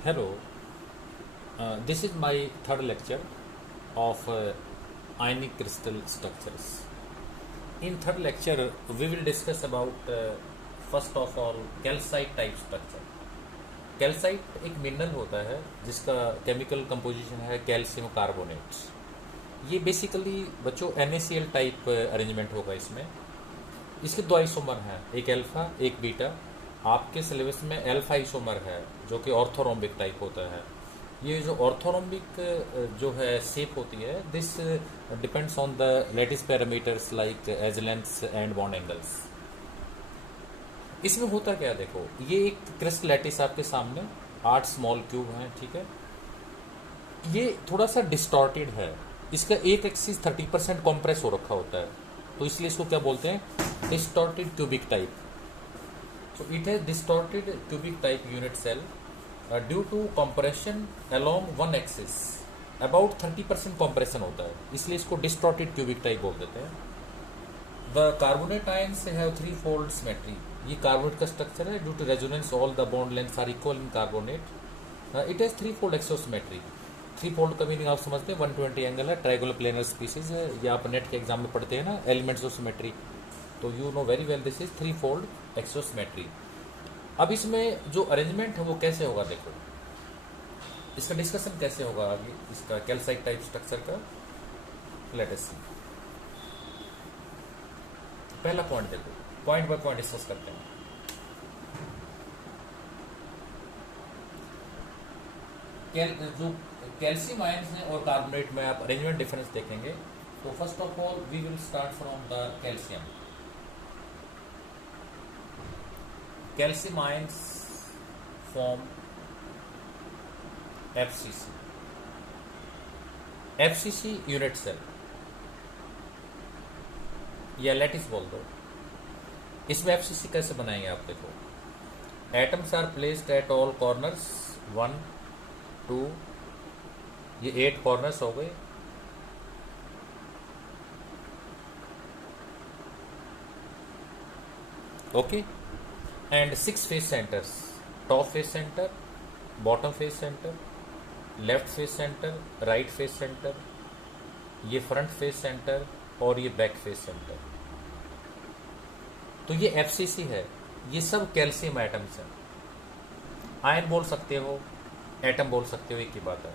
Hello, this is my third lecture of ionic crystal structures. In third lecture, we will discuss about first of all calcite type structure. Calcite एक mineral होता है जिसका chemical composition है calcium carbonate. ये basically बच्चों NaCl type arrangement होगा इसमें। इसके दो आइसोमर हैं, एक अल्फा एक बीटा। आपके सिलेबस में अल्फा आइसोमर है जो कि ऑर्थोरोम्बिक टाइप होता है। ये जो ऑर्थोरोम्बिक जो है शेप होती है, this depends on the lattice parameters like edge lengths and bond angles. इसमें होता क्या है, देखो ये एक क्रिस्टल लैटिस आपके सामने 8 स्मॉल क्यूब हैं, ठीक है। ये थोड़ा सा डिस्टॉर्टेड है, इसका एक एक्सिस 30% कॉम्प्रेस हो रखा होता है, तो इसलिए इसको क्या बोलते हैं, distorted cubic type. So it has distorted cubic type unit cell due to compression along one axis. About 30% compression होता है, इसलिए इसको distorted cubic type बोल देते हैं। The carbonate ions have threefold symmetry. ये कार्बोनेट का स्ट्रक्चर है। Due to resonance all the bond lengths are equal in carbonate. It has threefold axisymmetry. थ्रीफोल्ड का मीनिंग आप समझते हैं, 120 एंगल है, ट्राइगोनल प्लेनर स्पीसीज है। ये आप नेट के एग्जाम में पढ़ते हैं ना, एलिमेंट्स ऑफ सिमेट्री, तो you know very well this is three fold axis symmetry. अब इसमें जो अरेंजमेंट है वो कैसे होगा, देखो इसका डिस्कशन कैसे होगा आगे, इसका कैल्साइट टाइप स्ट्रक्चर का। लेट अस सी। पहला पॉइंट देखो, पॉइंट बाय पॉइंट डिस्कस करते हैं। जो कैल्शियम आयंस हैं और कार्बोनेट में आप अरेंजमेंट डिफरेंस देखेंगे। तो first of all we will start from the calcium. Calcium ions form FCC। FCC unit cell या लैटिस बोल दो। इसमें FCC कैसे बनाएंगे आप देखो, atoms are placed at all corners, 1 2, ये 8 कॉर्नर्स हो गए। Okay, and 6 face centres, top face centre, bottom face centre, left face centre, right face centre, ये फ्रंट फेस सेंटर और ये बैक फेस सेंटर। तो ये FCC है। ये सब कैल्शियम एटम्स हैं। आयन बोल सकते हो, एटम बोल सकते हो, एक ही बात है।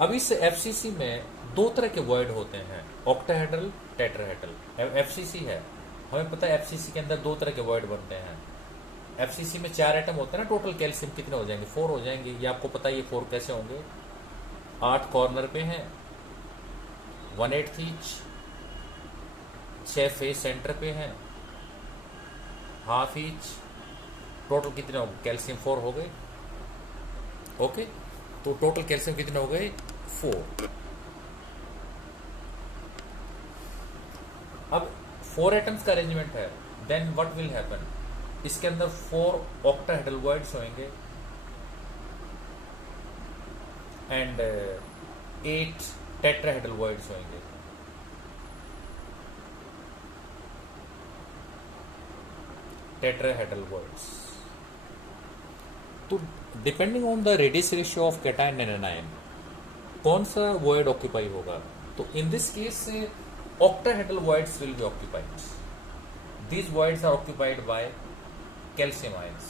अब इस FCC में दो तरह के वॉइड होते हैं, ऑक्टाहेड्रल, टेट्राहेड्रल। FCC है, हमें पता है FCC के अंदर दो तरह के वॉइड बनते हैं। FCC में 4 एटम होते हैं ना, टोटल कैल्शियम कितने हो जाएंगे, 4 हो जाएंगे। ये आपको पता है ये 4 कैसे होंगे, 8 कॉर्नर पे हैं, 1/8 ईच, 6 फेस सेंटर पे हैं, हाफ ईच। टोटल कितने हो गए, कैल्शियम 4 हो गए। ओके, तो टोटल कैल्शियम कितने हो गए, 4। अब 4 एटम्स का अरेंजमेंट है, देन व्हाट विल हैपन, इसके अंदर 4 ऑक्टाहेड्रल वॉइड्स होंगे एंड 8 टेट्राहेड्रल वॉइड्स होंगे। टेट्राहेड्रल वॉइड्स, तो depending on the radius ratio of cation and anion कौन सा वॉइड ऑक्यूपाई होगा। तो in this case octahedral voids will be occupied. These voids are occupied by calcium ions.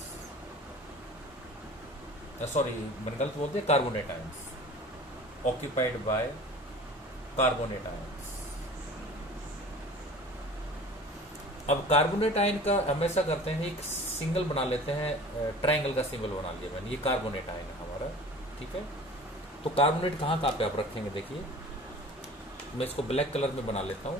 Sorry, मैंने गलत बोल दिया, carbonate ions occupied by carbonate ions। अब carbonate ion का हमेशा करते हैं, एक सिंगल बना लेते हैं, ट्रायंगल का सिंबल बना लिया मैंने, ये कार्बोनेट आयन है हमारा, ठीक है। तो कार्बोनेट कहाँ कहाँ पे आप रखेंगे, देखिए मैं इसको ब्लैक कलर में बना लेता हूं।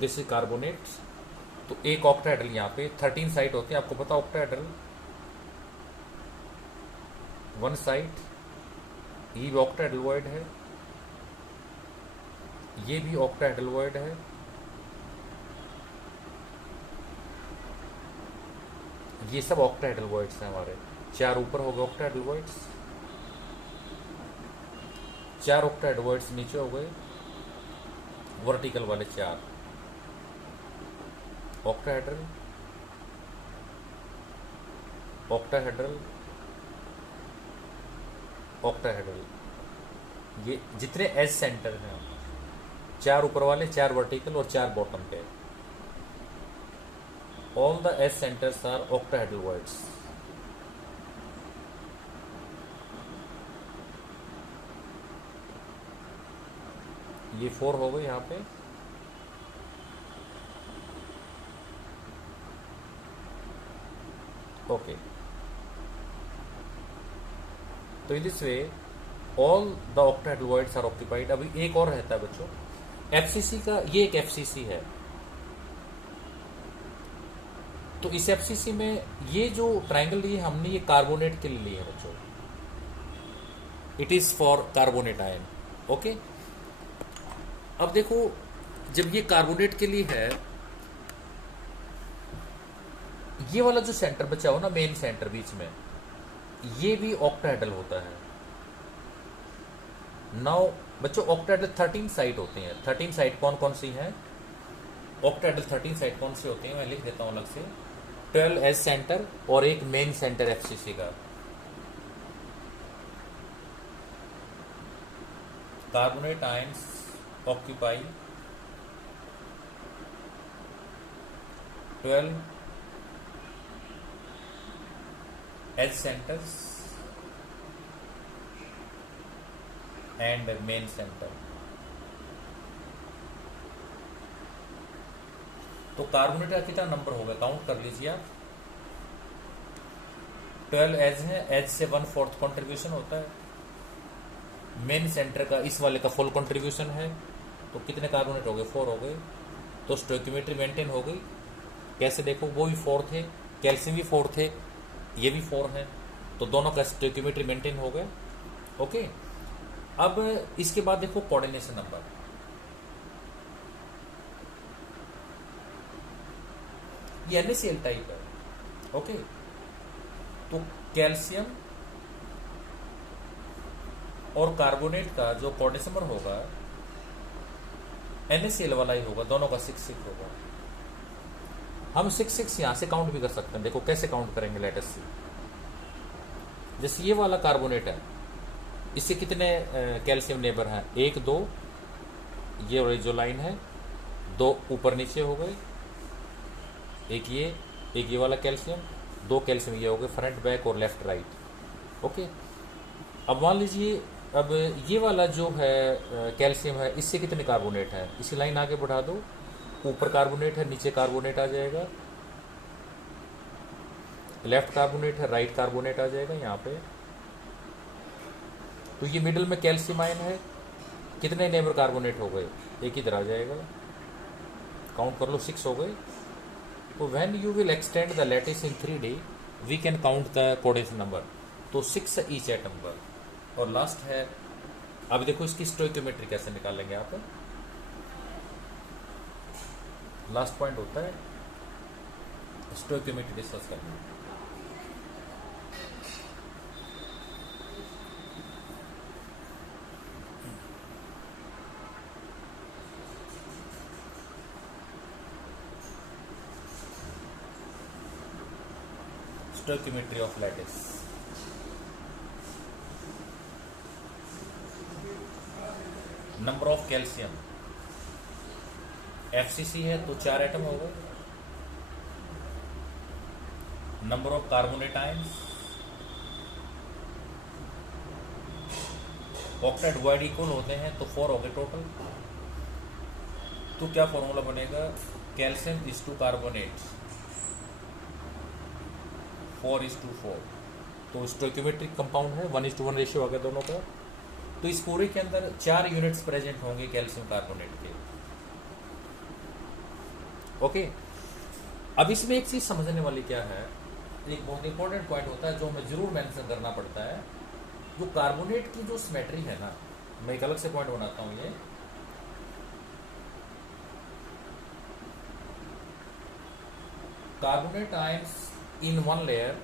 This is carbonate. तो एक ऑक्टाहेड्रल यहाँ पे 13 साइड होते हैं, आपको पता ऑक्टाहेड्रल, 1 साइड, ये भी ऑक्टाहेड्रल वॉइड है, ये भी ऑक्टाहेड्रल वॉइड है, ये सब ऑक्टाहेड्रल वॉइड्स हैं हमारे। 4 ऊपर हो गए ऑक्टाहेड्रल वॉइड्स, 4 ऑक्टाहेड्रोइड्स नीचे हो गए, वर्टिकल वाले 4 ऑक्टाहेड्रल, ऑक्टाहेड्रल, ऑक्टाहेड्रल। ये जितने एज सेंटर हैं, 4 ऊपर वाले, 4 वर्टिकल और 4 बॉटम के, all the edge centres are octahedral voids. ये 4 हो गए यहाँ पे। ओके, तो in this way all the octahedral voids are occupied. अभी एक और रहता है बच्चों, एफसीसी का। ये एक एफसीसी है, तो इस एफसीसी में ये जो ट्राइंगल लिए हमने, ये कार्बोनेट के लिए लिए है बच्चों। It is for carbonate ion. Okay, अब देखो, जब ये कार्बोनेट के लिए है, ये वाला जो सेंटर बचा हो ना, मेन सेंटर बीच में, ये भी ऑक्टाहेड्रल होता है। नाउ बच्चों, ऑक्टाहेड्रल 13 साइड होते हैं। 13 साइड कौन कौन सी हैं? ऑक्टाहेड्रल 13 साइड कौन से होते हैं, मैं लिख देता हूं अलग से। 12 एज सेंटर और एक मेन सेंटर एफसीसी का। Carbonate ions occupy 12 edge centres and main centre. तो कार्बोनेट का कितना नंबर होगा, काउंट कर लीजिए आप। 12 एज है, एज से 1/4 कॉन्ट्रीब्यूशन होता है। मेन सेंटर का, इस वाले का फुल कॉन्ट्रीब्यूशन है। तो कितने कार्बोनेट हो गए? 4 हो गए। तो स्टोइकियोमेट्री मेंटेन हो गई। कैसे देखो, वो भी 4 थे, कैल्शियम भी 4 थे, ये भी 4 है, तो दोनों का स्टोइकियोमेट्री मेंटेन हो गया। ओके, अब इसके बाद देखो कोऑर्डिनेशन नंबर। ये NaCl टाइप है। ओके, तो कैल्शियम और कार्बोनेट का जो कोऑर्डिनेशन नंबर होगा, NaCl वाला ही होगा, दोनों का 6-6 होगा। हम 6-6 यहां से काउंट भी कर सकते हैं। देखो कैसे काउंट करेंगे, लेट अस सी। जैसे ये वाला कार्बोनेट है, इससे कितने कैल्शियम नेबर हैं? 1 2, ये वाली जो लाइन है, 2 ऊपर नीचे हो गए, एक ये वाला कैल्शियम, 2 कैल्शियम ये हो गए, फ्रंट बैक और लेफ्ट राइट। ओके, अब मान लीजिए, अब ये वाला जो है कैल्शियम है, इससे कितने कार्बोनेट हैं? इसी लाइन आगे बढ़ा दो, ऊपर कार्बोनेट है, नीचे कार्बोनेट आ जाएगा, लेफ्ट कार्बोनेट है, राइट कार्बोनेट आ जाएगा यहाँ पे। तो ये मिडिल में कैल्शियम आयन है, कितने नेबर कार्बोनेट हो गए? एक इधर आ जाएगा, काउंट कर लो, 6 हो गए। तो when you will extend the lattice in 3D, we can count the coordination number. तो 6 ईच एटम पर। और लास्ट है, अब देखो इसकी स्टोइकियोमेट्री कैसे निकालेंगे आप। लास्ट पॉइंट होता है स्टोइकियोमेट्री डिस्कस करना। Stoichiometry of lattice. Number of calcium, FCC है तो 4 एटम हो गए। Number of carbonate ions, octahedral void equal होते हैं तो 4 हो गए टोटल। तो क्या फॉर्मूला बनेगा? Calcium is to carbonate 4:4। तो स्टोइकियोमेट्रिक कंपाउंड है, 1:1 रेशियो आ गया दोनों का। तो इस पूरे के अंदर 4 यूनिट्स प्रेजेंट होंगे कैल्शियम कार्बोनेट के। ओके, अब इसमें एक चीज समझने वाली क्या है, एक बहुत इंपॉर्टेंट पॉइंट होता है जो हमें जरूर मेंशन करना पड़ता है। जो कार्बोनेट की जो सिमेट्री है ना, मैं एक अलग से पॉइंट बनाता हूं। ये कार्बोनेट आयंस इन 1 लेयर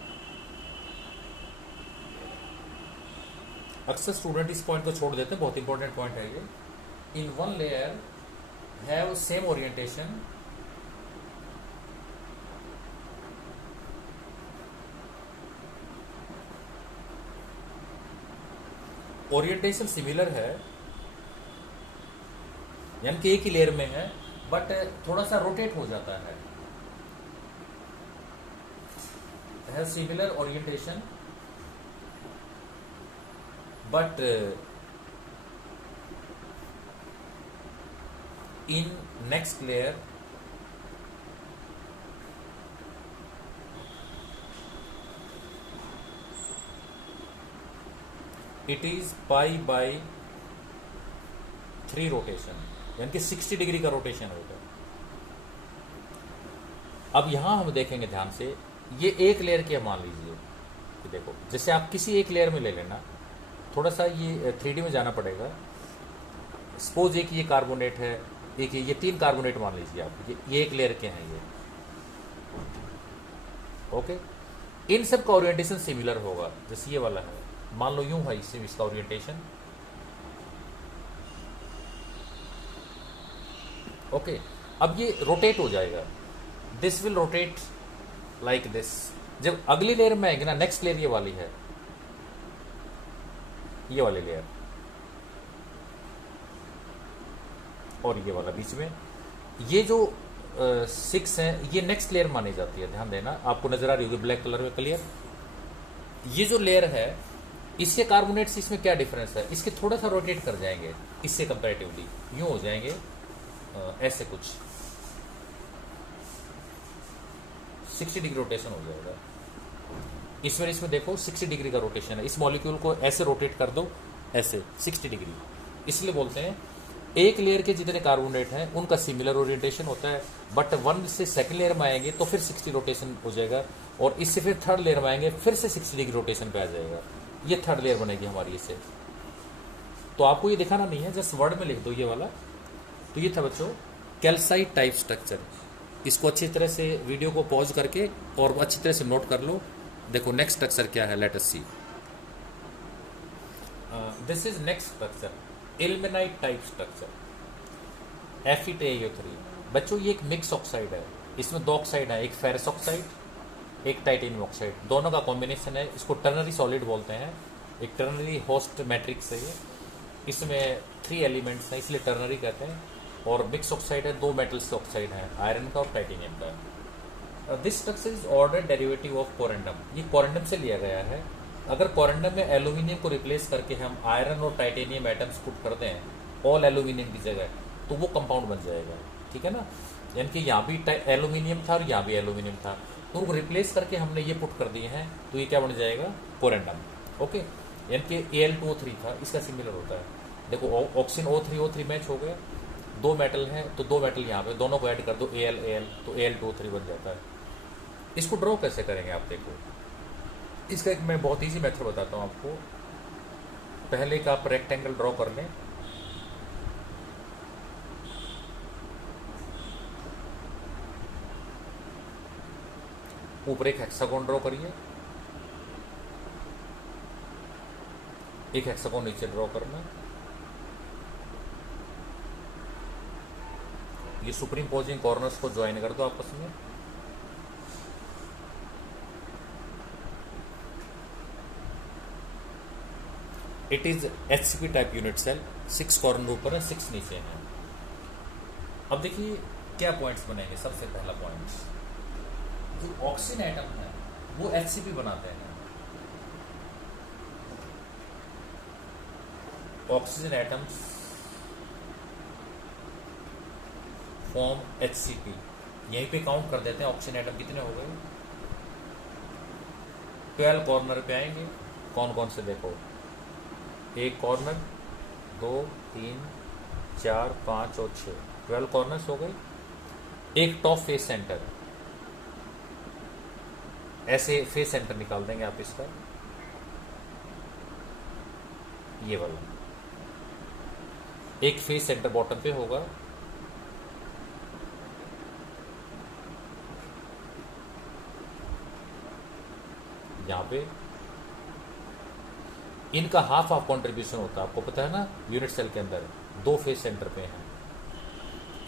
अक्सर स्टूडेंट इस पॉइंट को छोड़ देते हैं, बहुत इंपॉर्टेंट पॉइंट है ये। In one layer have same orientation orientation similar है, यानी कि एक ही लेयर में है, बट थोड़ा सा रोटेट हो जाता है similar orientation, but in next layer it is pi by 3 rotation, यानी कि 60 डिग्री का रोटेशन होगा। अब यहां हम देखेंगे ध्यान से, ये एक लेयर की मान लीजिए कि देखो, जैसे आप किसी एक लेयर में ले लेना, थोड़ा सा ये 3D में जाना पड़ेगा। सपोज एक ये कार्बोनेट है, एक ये 3 कार्बोनेट मान लीजिए आप, ये एक लेयर के हैं ये, ओके। इन सब का ओरिएंटेशन सिमिलर होगा। जैसे ये वाला है, मान लो यूं है इसका ओरिएंटेशन, ओके। अब ये रोटेट हो जाएगा, this will rotate like this. जब अगली लेयर में आएगी ना, नेक्स्ट लेयर ये वाली है, ये वाली लेयर, और ये वाला बीच में, ये जो 6 है, ये नेक्स्ट लेयर मानी जाती है। ध्यान देना, आपको नजर आ रही होगी ब्लैक कलर में, क्लियर। ये जो लेयर है, इसके कार्बोनेट्स इसमें क्या डिफरेंस है, इसके थोड़ा सा रोटेट कर जाएंगे इससे कंपैरेटिवली, यूं हो जाएंगे ऐसे कुछ 60 डिग्री रोटेशन हो जाएगा। इसमें देखो 60 डिग्री का रोटेशन है, इस मॉलिक्यूल को ऐसे रोटेट कर दो, ऐसे 60 डिग्री। इसलिए बोलते हैं एक लेयर के जितने कार्बोनेट हैं उनका सिमिलर ओरिएंटेशन होता है, बट 1 से सेकंड लेयर में आएंगे तो फिर 60 रोटेशन हो जाएगा, और इससे फिर थर्ड लेयर में आएंगे फिर से 60 डिग्री रोटेशन पे आ जाएगा। ये थर्ड लेयर बनेगी हमारी इससे। तो आपको ये दिखाना नहीं है, जस्ट वर्ड में लिख दो ये वाला। तो ये था बच्चों कैल्साइट टाइप स्ट्रक्चर। इसको अच्छी तरह से वीडियो को पॉज करके और अच्छी तरह से नोट कर लो। देखो नेक्स्ट स्ट्रक्चर क्या है, let us see. This is next structure, ilmenite type structure, Fe2AO3। बच्चों ये एक मिक्स ऑक्साइड है, इसमें 2 ऑक्साइड है, एक फेरस ऑक्साइड, एक टाइटेनियम ऑक्साइड, दोनों का कॉम्बिनेशन है। इसको टर्नरी सॉलिड बोलते हैं, एक टर्नरी होस्ट मैट्रिक्स है ये। इसमें 3 एलिमेंट्स हैं इसलिए टर्नरी कहते हैं, और मिक्स ऑक्साइड है, 2 मेटल्स के ऑक्साइड हैं, आयरन का और टाइटेनियम का। This structure is order derivative of corundum. ये कोरेंडम से लिया गया है। अगर कोरेंडम में एल्यूमिनियम को रिप्लेस करके हम आयरन और टाइटेनियम एटम्स पुट कर दें ऑल एल्यूमिनियम की जगह, तो वो कंपाउंड बन जाएगा, ठीक है ना। यानी कि यहाँ भी एल्यूमिनियम था और यहाँ भी एल्यूमिनियम था, तो उनको रिप्लेस करके हमने ये पुट कर दिए हैं, तो ये क्या बन जाएगा, कोरेंडम, ओके। यानी कि Al2O3 था, इसका सिमिलर होता है। देखो ऑक्सीजन O3 मैच हो गए, 2 मेटल हैं तो 2 मेटल यहाँ पे, दोनों को ऐड कर दो Al तो Al2O3 बन जाता है। इसको ड्रॉ कैसे करेंगे आप देखो, इसका एक मैं बहुत ईजी मेथड बताता हूँ आपको। पहले एक आप रेक्टेंगल ड्रॉ कर लें, ऊपर एक हेक्सागोन ड्रॉ करिए, एक हेक्सागोन नीचे ड्रॉ करना। ये सुप्रीम पोजिंग कॉर्नर्स को ज्वाइन कर दो आपस में। It is HCP type unit cell, 6 corner ऊपर है, 6 नीचे हैं। अब देखिए क्या पॉइंट्स बनेंगे। सबसे पहला पॉइंट, जो ऑक्सीजन एटम है वो HCP बनाते हैं। Oxygen atoms form HCP। यहीं पे काउंट कर देते हैं ऑक्सीजन एटम कितने हो गए, 12 कॉर्नर पे आएंगे। कौन कौन से देखो, एक कॉर्नर, 2, 3, 4, 5 और 6, 12 कॉर्नर्स हो गए। एक टॉप फेस सेंटर, ऐसे फेस सेंटर निकाल देंगे आप इसका, ये वाला। एक फेस सेंटर बॉटम पे होगा, यहाँ पे। इनका हाफ हाफ कंट्रीब्यूशन होता है, आपको पता है ना, यूनिट सेल के अंदर 2 फेज सेंटर पे हैं,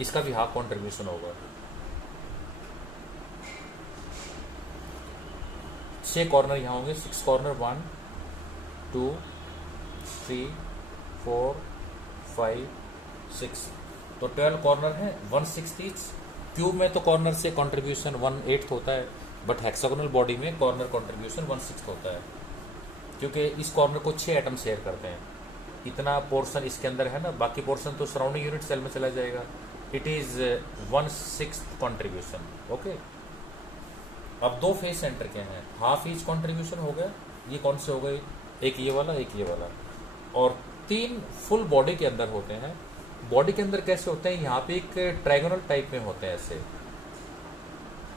इसका भी हाफ कंट्रीब्यूशन होगा। 6 कॉर्नर यहाँ होंगे, 6 कॉर्नर, 1 2 3 4 5 6, तो 12 कॉर्नर है, 1/6 ईच। क्यूब में तो कॉर्नर से कंट्रीब्यूशन 1/8 होता है, बट हेक्सागोनल बॉडी में कॉर्नर कंट्रीब्यूशन 1/6 होता है, क्योंकि इस कॉर्नर को 6 एटम शेयर करते हैं। इतना पोर्शन इसके अंदर है ना, बाकी पोर्शन तो सराउंडिंग यूनिट सेल में चला जाएगा। It is 1/6 contribution. ओके, अब 2 फेज सेंटर के हैं, हाफ ईच कंट्रीब्यूशन हो गया। ये कौन से हो गए? एक ये वाला, एक ये वाला, और 3 फुल बॉडी के अंदर होते हैं। बॉडी के अंदर कैसे होते हैं? यहाँ पे एक ट्रायंगुलर टाइप में होते हैं, ऐसे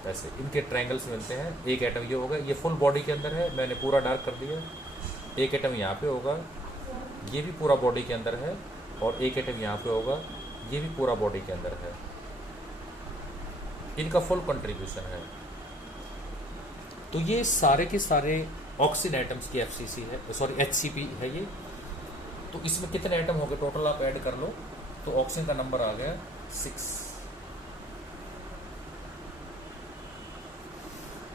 ऐसे इनके ट्रायंगल्स मिलते हैं। एक एटम ये होगा, ये फुल बॉडी के अंदर है, मैंने पूरा डार्क कर दिया। एक एटम यहाँ पे होगा, ये भी पूरा बॉडी के अंदर है, और एक एटम यहाँ पे होगा, ये भी पूरा बॉडी के अंदर है। इनका फुल कंट्रीब्यूशन है। तो ये सारे के सारे ऑक्सीजन एटम्स की एफसीसी है, सॉरी एचसीपी है ये। तो इसमें कितने एटम हो गए टोटल, आप ऐड कर लो, तो ऑक्सीजन का नंबर आ गया 6।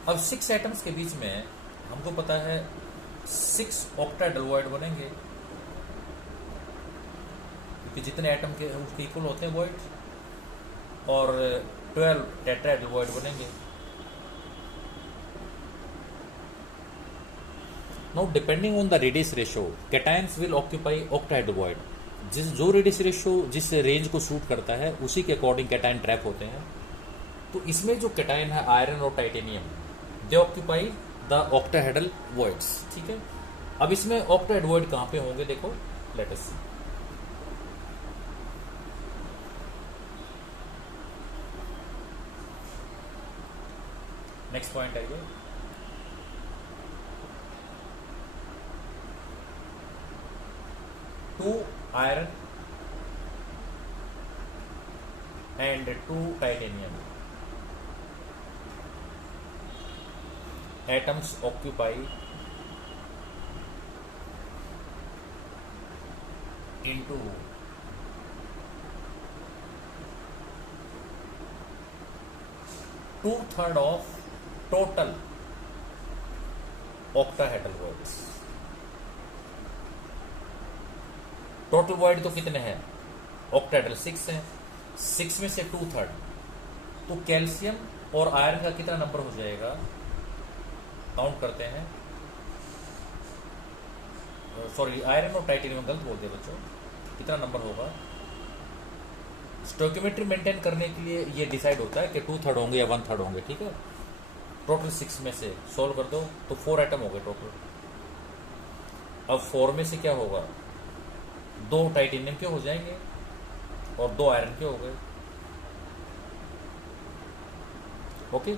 अब 6 एटम्स के बीच में हमको पता है 6 ऑक्टाहेड्रल बनेंगे, क्योंकि जितने एटम के उसके इक्वल होते हैं वॉइड, और 12 टेट्राहेड्रल बनेंगे। Now depending on the radius ratio, cations will occupy octahedral void. जो रेडियस रेशियो जिस रेंज को सूट करता है उसी के अकॉर्डिंग कैटायन ट्रैप होते हैं। तो इसमें जो कैटायन है आयरन और titanium, they occupy the octahedral voids. ठीक है, अब इसमें ऑक्टाहेड्रल वॉइड कहाँ पे होंगे, देखो, लेट अस सी। नेक्स्ट पॉइंट है ये, to iron and 2 titanium atoms occupy into 2/3 of total octahedral voids। Total void तो कितने हैं, ऑक्टाहेड्रल 6 हैं, 6 में से 2/3, तो कैल्शियम और आयरन का कितना नंबर हो जाएगा, काउंट करते हैं। सॉरी, आयरन और टाइटेनियम गलत बोल दिया बच्चों, कितना नंबर होगा। स्टोइकियोमेट्री मेंटेन करने के लिए ये डिसाइड होता है कि 2/3 होंगे या 1/3 होंगे। ठीक है, टोटल 6 में से सोल्व कर दो तो 4 एटम हो गए टोटल। अब 4 में से क्या होगा, 2 टाइटेनियम के हो जाएंगे और 2 आयरन के हो गए। ओके,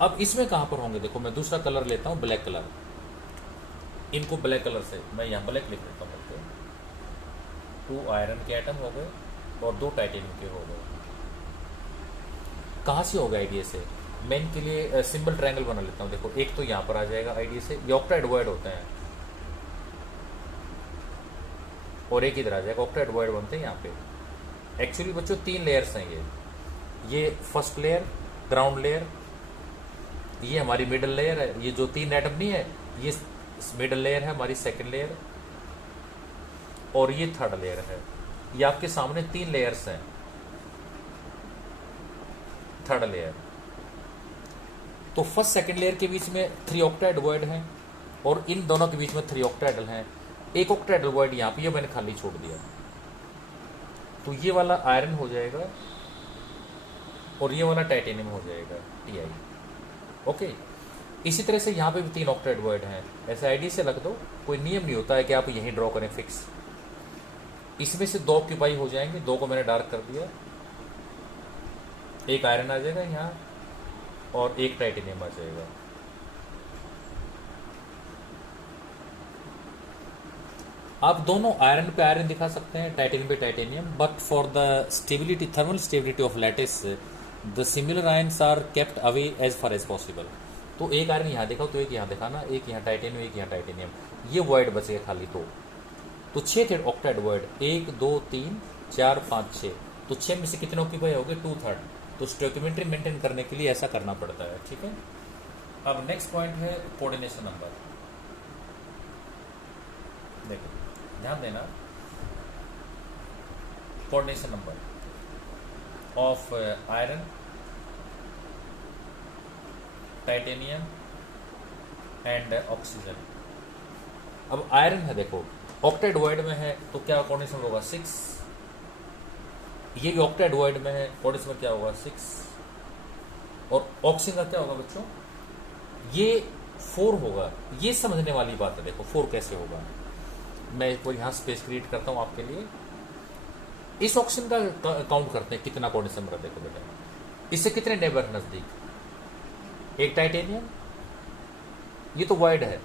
अब इसमें कहां पर होंगे, देखो मैं दूसरा कलर लेता हूं, ब्लैक कलर। इनको ब्लैक कलर से मैं यहां ब्लैक लिख देता हूं। 2 आयरन के आइटम हो गए और 2 टाइटेनियम के हो गए। कहां से होगा आईडीए से, मैं इनके लिए सिंबल ट्रायंगल बना लेता हूं। देखो, एक तो यहां पर आ जाएगा आईडीए से, ये ऑक्टाहेड्रल वॉइड होते हैं, और एक इधर आ जाएगा, ऑक्टाहेड्रल वॉइड बनते हैं यहाँ पे। एक्चुअली बच्चों 3 लेयर्स हैं ये फर्स्ट लेयर, ग्राउंड लेयर, ये हमारी मिडल लेयर है। ये जो 3 एटम नहीं है, ये मिडल लेयर है हमारी, सेकंड लेयर, और ये थर्ड लेयर है। ये आपके सामने 3 लेयर्स हैं, थर्ड लेयर। तो फर्स्ट सेकंड लेयर के बीच में 3 ऑक्टाहेड्रल वॉइड हैं, और इन दोनों के बीच में 3 ऑक्टाहेड्रल हैं। एक ऑक्टाहेड्रल वॉइड यहाँ पे, ये मैंने खाली छोड़ दिया, तो ये वाला आयरन हो जाएगा और ये वाला टाइटेनियम हो जाएगा, Ti। ओके, इसी तरह से यहाँ पे भी 3 ऑक्टाहेड्रल वॉइड हैं, ऐसे आईडी से रख दो, कोई नियम नहीं होता है कि आप यहीं ड्रॉ करें फिक्स। इसमें से 2 ऑक्यूपाई हो जाएंगे, 2 को मैंने डार्क कर दिया, एक आयरन आ जाएगा यहाँ और एक टाइटेनियम आ जाएगा। आप दोनों आयरन पे आयरन दिखा सकते हैं, टाइटेनियम पे titanium, but for the stability, thermal stability of lattice, the similar ions are kept away as far as possible. तो एक आयरन यहाँ देखा तो एक यहाँ देखा ना, एक यहाँ टाइटेनियम एक यहाँ टाइटेनियम, ये वॉइड बचे खाली दो। तो 6 थे ऑक्टाइड वॉइड, 1 2 3 4 5 6। तो 6 में से कितने ऑक्यूपाई हो गए, 2/3। तो स्टोइकियोमेट्री मेंटेन करने के लिए ऐसा करना पड़ता है, ठीक है। अब नेक्स्ट पॉइंट है कोऑर्डिनेशन नंबर। देखो ध्यान देना, coordination number of iron, titanium and oxygen. अब आयरन है देखो, ऑक्टाइड वॉइड में है तो क्या कोऑर्डिनेशन होगा 6। ये भी ऑक्टाइड वॉइड में है, कोऑर्डिनेशन क्या होगा 6। और ऑक्सीजन का क्या होगा बच्चों, ये 4 होगा। ये समझने वाली बात है, देखो 4 कैसे होगा। मैं एक बार यहाँ स्पेस क्रिएट करता हूँ आपके लिए। इस ऑक्सीजन का काउंट करते हैं कितना कोऑर्डिनेशन नंबर, देखो बेटा इससे कितने नेबर नजदीक, एक टाइटेनियम, ये तो वॉइड है,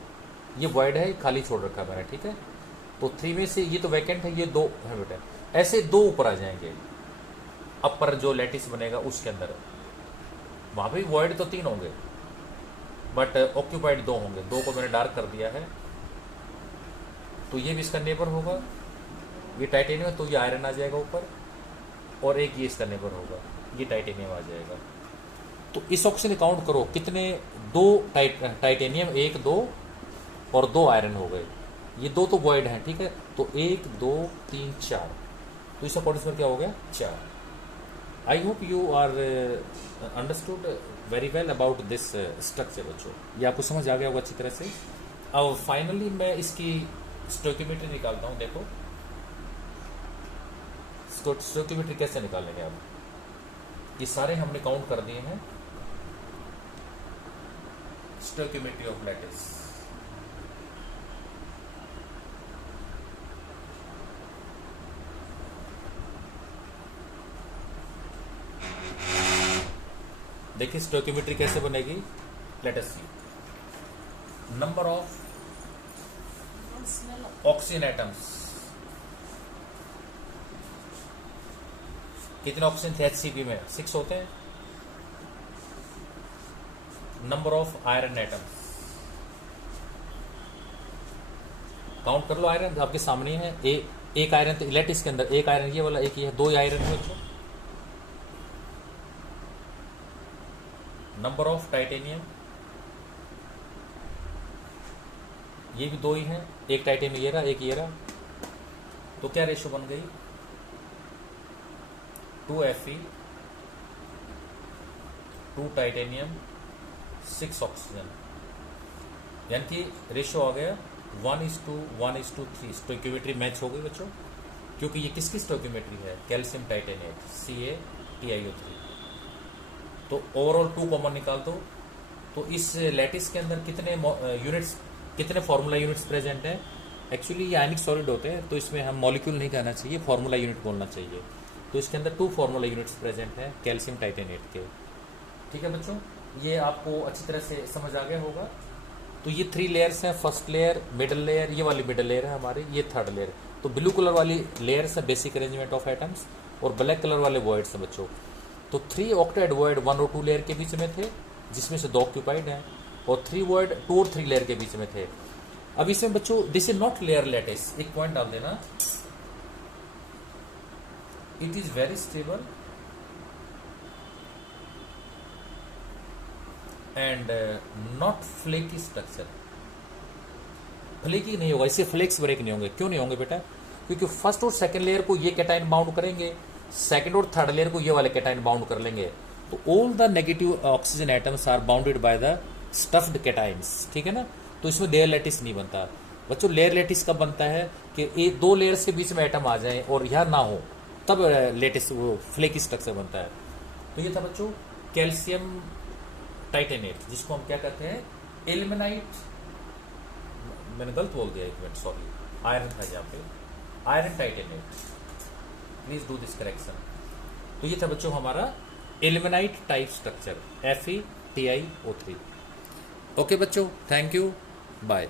ये वॉइड है, खाली छोड़ रखा है मैंने, ठीक है। तो 3 में से ये तो वैकेंट है, ये 2 है बेटा, ऐसे 2 ऊपर आ जाएंगे। अपर जो लैटिस बनेगा उसके अंदर, वहां पे वॉइड तो 3 होंगे बट ऑक्यूपाइड 2 होंगे। 2 को मैंने डार्क कर दिया है, तो ये भी इसका नेबर होगा। ये टाइटेनियम तो ये आयरन आ जाएगा ऊपर, और एक ये इसका नेबर होगा, ये टाइटेनियम आ जाएगा। तो इस ऑक्सीजन काउंट करो कितने, 2 टाइटेनियम 1 2 और 2 आयरन हो गए। ये 2 तो वॉइड हैं, ठीक है। तो 1 2 3 4, तो इसका कोऑर्डिनेशन क्या हो गया 4। I hope you are understood very well about this structure बच्चों, ये आपको समझ आ गया होगा अच्छी तरह से। अब फाइनली मैं इसकी स्टोइकियोमेट्री निकालता हूं। देखो स्टोइकियोमेट्री कैसे निकालेंगे आप, ये सारे हमने काउंट कर दिए हैं। स्टोइकियोमेट्री ऑफ लैटिस, देखिए स्टोइकियोमेट्री कैसे बनेगी। Let us see, number of oxygen atoms, कितने ऑक्सीजन थे HCP में, 6 होते हैं। Number of iron atoms, count कर लो। आयरन आपके सामने है, एक आयरन तो लैटिस के अंदर, एक आयरन ये वाला, एक ये है, 2 आयरन है बच्चों। नंबर ऑफ टाइटेनियम, ये भी 2 ही हैं, एक टाइटेनियम ये रहा, एक ये रहा। तो क्या रेशियो बन गई, 2 Fe 2 टाइटेनियम 6 ऑक्सीजन, यानी कि रेशियो आ गया 1:1:3। स्टोइकियोमेट्री मैच हो गई बच्चों, क्योंकि ये किसकी स्टोइकियोमेट्री है, कैल्शियम टाइटेनेट CaTiO3। तो ओवरऑल 2 कॉमन निकाल दो। तो इस लैटिस के अंदर कितने यूनिट्स, कितने फार्मूला यूनिट्स प्रेजेंट हैं। एक्चुअली ये आयनिक सॉलिड होते हैं, तो इसमें हम मॉलिक्यूल नहीं कहना चाहिए, फार्मूला यूनिट बोलना चाहिए। तो इसके अंदर 2 फार्मूला यूनिट्स प्रेजेंट हैं कैल्शियम टाइटेनेट के, ठीक है बच्चों। ये आपको अच्छी तरह से समझ आ गया होगा। तो ये 3 लेयर्स हैं, फर्स्ट लेयर, मिडल लेयर, ये वाली मिडल लेयर है हमारी, ये थर्ड लेयर। तो ब्लू कलर वाली लेयर्स है बेसिक अरेंजमेंट ऑफ एटम्स, और ब्लैक कलर वाले वॉइड्स हैं बच्चों। तो 3 ऑक्टाइड वॉइड 1 और 2 लेयर के बीच में थे, जिसमें से 2 ऑक्यूपाइड हैं, और 3 वॉइड 2 और 3 लेयर के बीच में थे। अब इसमें बच्चों this is not layer lattice, एक पॉइंट डाल देना, it is very stable and not flaky structure. Flaky नहीं होगा, इससे फ्लेक्स ब्रेक नहीं होंगे। क्यों नहीं होंगे बेटा, क्योंकि फर्स्ट और सेकंड लेयर को ये कैटाइन बाउंड करेंगे, सेकंड और थर्ड लेयर को ये वाले कैटाइन बाउंड कर लेंगे। तो all the negative oxygen atoms are bounded by the stuffed cations, ठीक है ना। तो इसमें लेयर लैटिस नहीं बनता बच्चों। लेयर लैटिस कब बनता है कि 2 लेयर्स के बीच में एटम आ जाए और यह ना हो, तब लेटिस वो फ्लेकी स्ट्रक्चर बनता है। तो ये था बच्चों कैल्शियम टाइटेनेट, जिसको हम क्या कहते हैं, एल्मेनाइट। मैंने गलत बोल दिया, 1 मिनट सॉरी, आयरन था यहाँ पे, iron titanate. Please do this correction. तो ये था बच्चों हमारा एल्मेनाइट टाइप स्ट्रक्चर, FeTiO3। ओके बच्चों, थैंक यू, बाय।